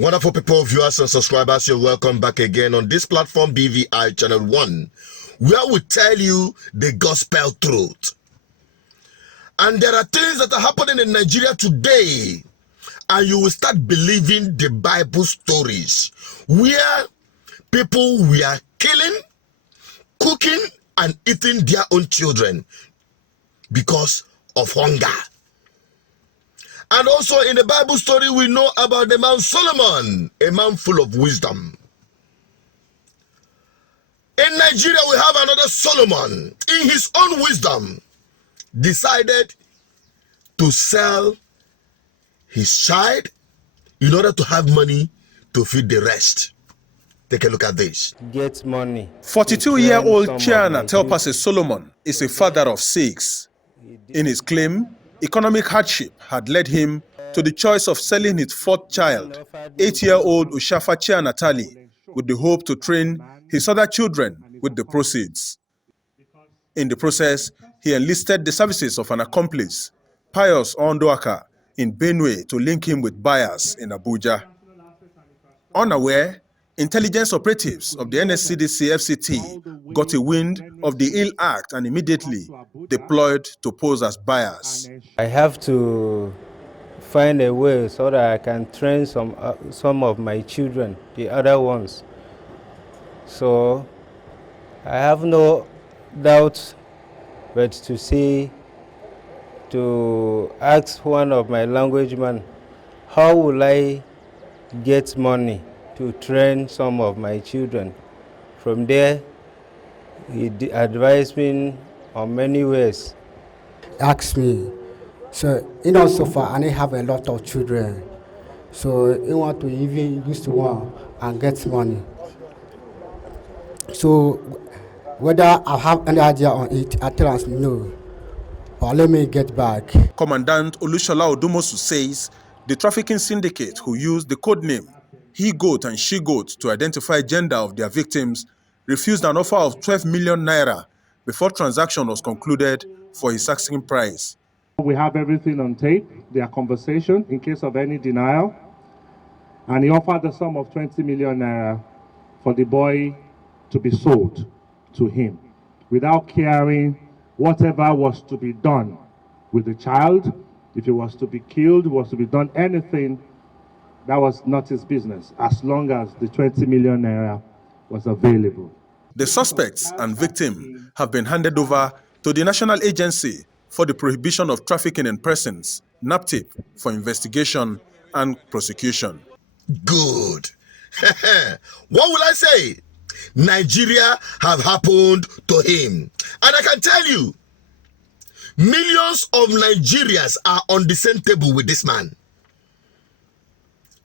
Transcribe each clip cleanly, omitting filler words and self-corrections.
Wonderful people, viewers and subscribers, you're welcome back again on this platform, BVI Channel 1, where we tell you the gospel truth. And there are things that are happening in Nigeria today, and you will start believing the Bible stories, where people were killing, cooking, and eating their own children because of hunger. And also in the Bible story, we know about the man Solomon, a man full of wisdom. In Nigeria, we have another Solomon, in his own wisdom, decided to sell his child in order to have money to feed the rest. Take a look at this. Get money. 42-year-old Chiana Telpase Solomon is a father of 6. In his claim, economic hardship had led him to the choice of selling his 4th child, 8-year-old Ushafa Chiana Tali, with the hope to train his other children with the proceeds. In the process, he enlisted the services of an accomplice, Pius Ondoaka, in Benue to link him with buyers in Abuja. Unaware, intelligence operatives of the NSCDC FCT got a wind of the ill act and immediately deployed to pose as buyers. I have to find a way so that I can train some of my children, the other ones. So I have no doubt but to ask one of my language men, how will I get money to train some of my children? From there, he advised me on many ways. Asked me, so so far I have a lot of children, so he want to even use one and get money. So whether I have any idea on it, I tell him no, or let me get back. Commandant Olushola Odumosu says the trafficking syndicate who used the code name he-goat and she-goat to identify gender of their victims refused an offer of 12 million naira before transaction was concluded for his asking price. We have everything on tape, their conversation, in case of any denial. And he offered the sum of 20 million naira for the boy to be sold to him, without caring whatever was to be done with the child. If it was to be killed, was to be done anything, that was not his business, as long as the 20 million naira was available. The suspects and victim have been handed over to the National Agency for the Prohibition of Trafficking in Persons, NAPTIP, for investigation and prosecution. Good. What will I say? Nigeria have happened to him. And I can tell you, millions of Nigerians are on the same table with this man.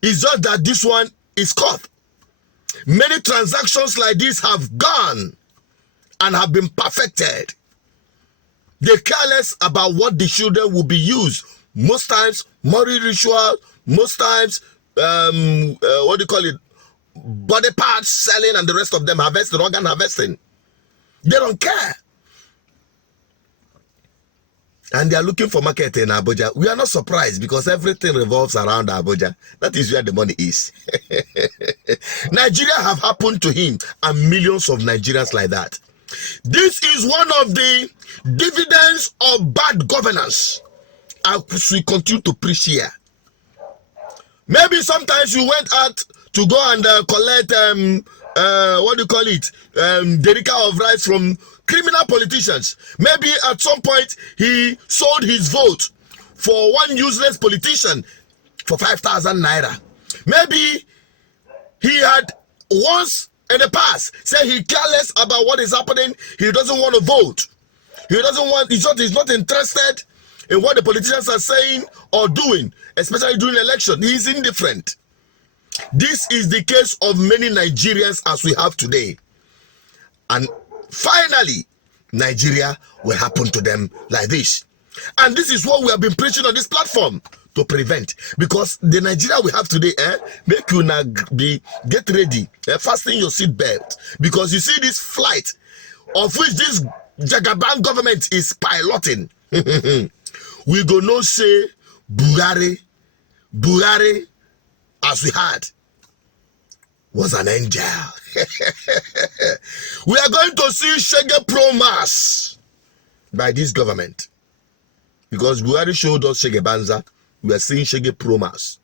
It's just that this one is caught. Many transactions like this have gone and have been perfected. They care less about what the children will be used. Most times, moral ritual, most times, body parts selling, and the rest of them harvesting, organ harvesting. They don't care. And they are looking for market in Abuja. We are not surprised because everything revolves around Abuja. That is where the money is. Nigeria have happened to him and millions of Nigerians like that. This is one of the dividends of bad governance as we continue to preach here. Maybe sometimes you went out to go and collect, derika of rights from criminal politicians. Maybe at some point he sold his vote for one useless politician for 5,000 naira. Maybe he had once in the past said he cares less about what is happening. He doesn't want to vote. He's not interested in what the politicians are saying or doing, especially during election. He's indifferent. This is the case of many Nigerians as we have today. And finally, Nigeria will happen to them like this. And this is what we have been preaching on this platform to prevent. Because the Nigeria we have today, make you now get ready, fasten your seatbelt. Because you see this flight of which this Jagaban government is piloting. We go no say Buhari as we had. was an angel. We are going to see Shege Pro Mass by this government. Because Buhari showed us Shege Banza, we are seeing Shege Pro Mass.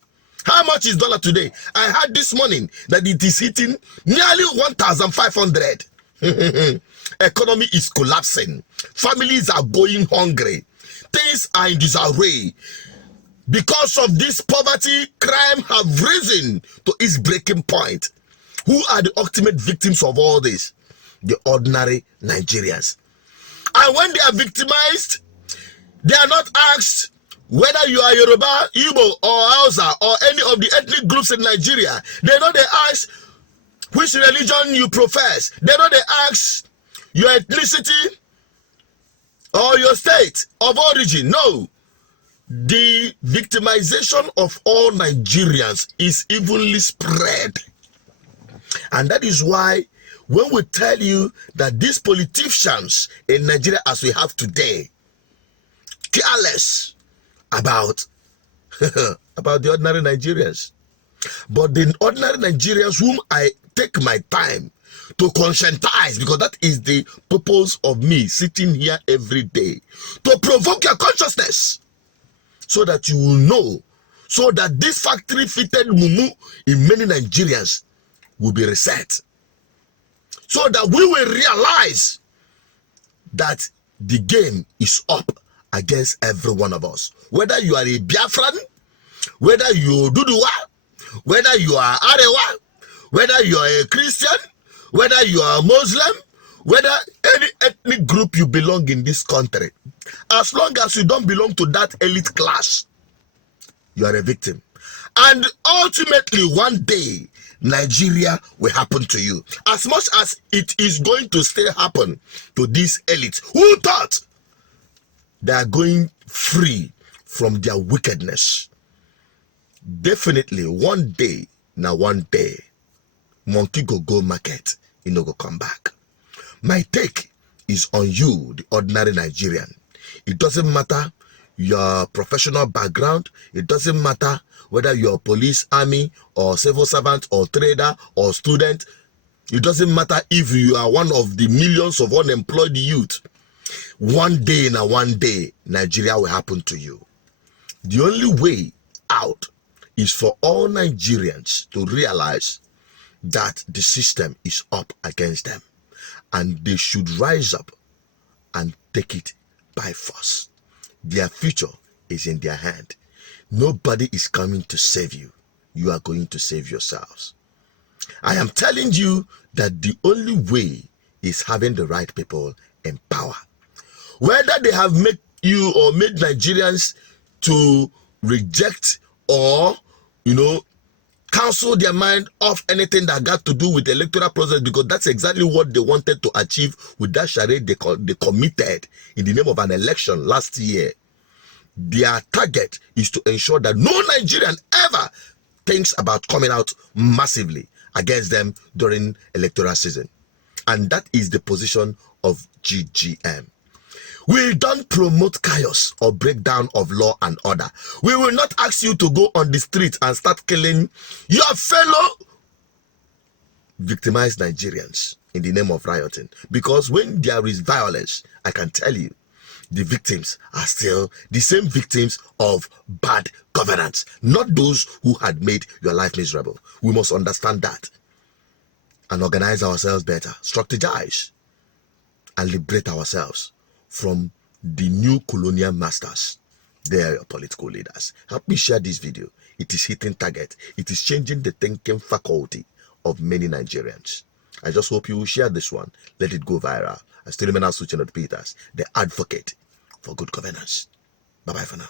How much is dollar today? I heard this morning that it is hitting nearly 1,500. Economy is collapsing. Families are going hungry. Things are in disarray. Because of this poverty, crime have risen to its breaking point. Who are the ultimate victims of all this? The ordinary Nigerians. And when they are victimized, they are not asked whether you are Yoruba, Igbo, or Hausa, or any of the ethnic groups in Nigeria. They ask which religion you profess. They ask your ethnicity or your state of origin. No. The victimization of all Nigerians is evenly spread. And that is why when we tell you that these politicians in Nigeria as we have today, careless about about the ordinary Nigerians. But the ordinary Nigerians whom I take my time to conscientize, because that is the purpose of me sitting here every day, to provoke your consciousness so that you will know, so that this factory fitted mumu in many Nigerians will be reset, so that we will realize that the game is up against every one of us. Whether you are a Biafran, whether you are Duduwa, whether you are Arewa, whether you are a Christian, whether you are a Muslim, whether any ethnic group you belong in this country, as long as you don't belong to that elite class, you are a victim. And ultimately, one day, Nigeria will happen to you. As much as it is going to still happen to this elite who thought they are going free from their wickedness. Definitely, one day, monkey go market, go come back. My take is on you, the ordinary Nigerian. It doesn't matter your professional background. It doesn't matter whether you're police, army, or civil servant, or trader, or student. It doesn't matter if you are one of the millions of unemployed youth. One day, Nigeria will happen to you. The only way out is for all Nigerians to realize that the system is up against them, and they should rise up and take it by force. Their future is in their hand. Nobody is coming to save you. You are going to save yourselves. I am telling you that the only way is having the right people in power. Whether they have made you or made Nigerians to reject or, cancel their mind off anything that got to do with the electoral process, because that's exactly what they wanted to achieve with that charade they committed in the name of an election last year. Their target is to ensure that no Nigerian ever thinks about coming out massively against them during electoral season. And that is the position of GGM. We don't promote chaos or breakdown of law and order. We will not ask you to go on the street and start killing your fellow victimized Nigerians in the name of rioting. Because when there is violence, I can tell you, the victims are still the same victims of bad governance, not those who had made your life miserable. We must understand that and organize ourselves better, strategize, and liberate ourselves from the new colonial masters. They are your political leaders. Help me share this video. It is hitting target. It is changing the thinking faculty of many Nigerians. I just hope you will share this one. Let it go viral. I still remain Asuchinot Peters, the advocate for good governance. Bye-bye for now.